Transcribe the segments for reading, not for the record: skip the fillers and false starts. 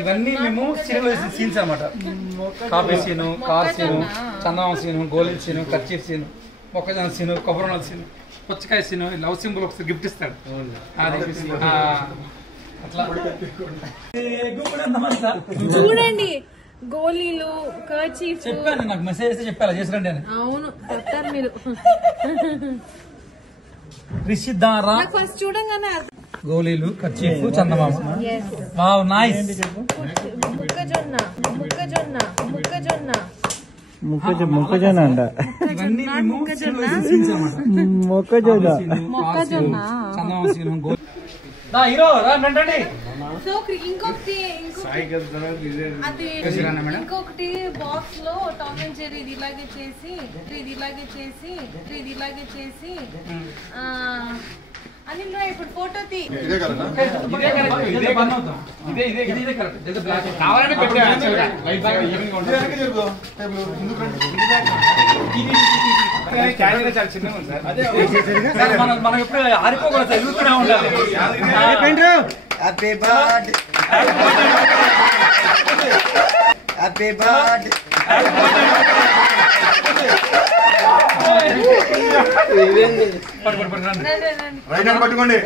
ఇవన్నీ మేము cinema scenes అనమాట. కాఫీ సీను, కార్ సీను, చందనం సీను, గోళీల సీను, కర్చీఫ్ సీను, మొక్కజొన్న సీను, కొబ్బరి సీను, పుచ్చకాయ సీను, లవ్ సింబల్ ఒకసారి గిఫ్ట్ ఇస్తాడు. అట్లా చూడండి గోళీలు కర్చీఫ్ చెప్పాను, నాకు మెసేజ్ చేస్తే చెప్పాలి చేసిరండి అని. అవును చెప్తారు మీరు. రిషిదారా ఫస్ట్ చూడంగానే గోళీలు, కర్చీఫ్, చందమామ. Wow nice. మొక్కజొన్న మొక్కజొన్న మొక్కజొన్న మొక్కజొన్న అంట. ఇవన్నీ మేము సినిమా సీన్స్ అన్నమాట. మొక్కజొన్న మొక్కజొన్న చందమామ సీను, గోళీ. దా హీరో రండి. సో ఇంకొకటి ఇంకొకటి బాక్స్ లో టామ్ అండ్ జెర్రీ ఇది ఇలాగే చేసి అనిల్ రాయ్ ఇప్పుడు ఫోటో తీ. మనం ఎప్పుడు ఆరిపోకూడదు, ఎదుగుతూనే ఉండాలి. Happy birthday happy birthday. పట్టుకోండి.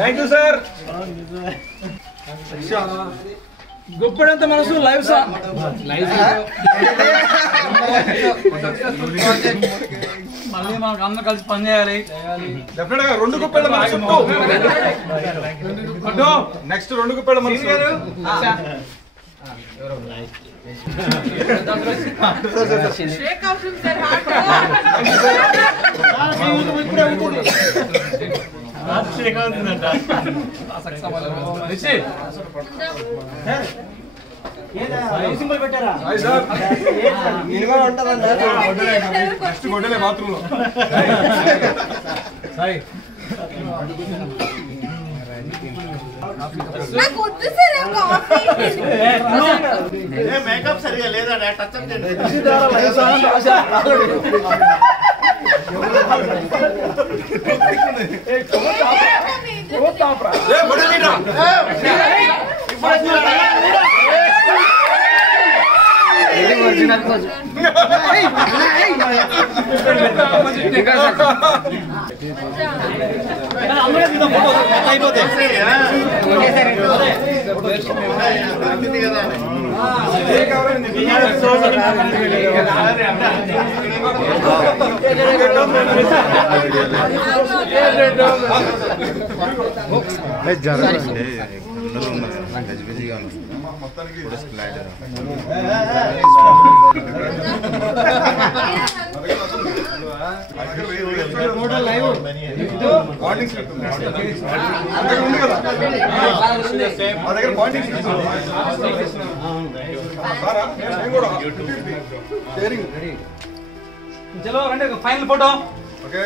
Thank you sir. గొప్పడంత మనసు లైవ్ సార్. మళ్ళీ మనకు అందరూ కలిసి పని చేయాలి. డెఫినెట్ గా 2 గుప్పెళ్ళ మనసు. నెక్స్ట్ 2 గుప్పెళ్ళ మనసు. నెక్స్ట్ గొడ్డలే బాత్రూమ్ లో. మేకప్ సరిగా లేదా టచ్ అప్ గజిబిజిగా ఉంది చలో రండి ఫైనల్ ఫోటో. ఓకే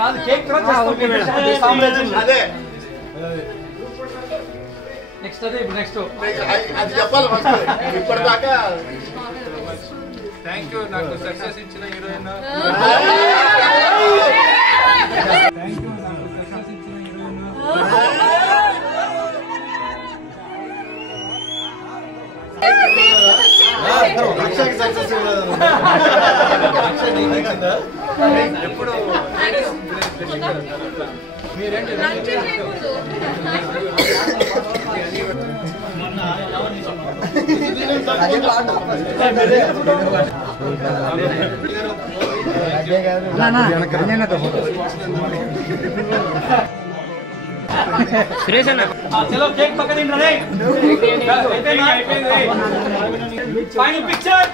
కాదు కేక్ అదే నెక్స్ట్ అదే ఇప్పుడు నెక్స్ట్ అది చెప్పాలి ఇప్పటిదాకా. థ్యాంక్ యూ నాకు సక్సెస్ ఇచ్చిన హీరోయిన్. థ్యాంక్ యూ నాకు సక్సెస్ ఇచ్చిన హీరోయిన్. ఎప్పుడు సురేష్ అన్న చలో కేక్ పక్క తింటే ఫైనల్ పిక్చర్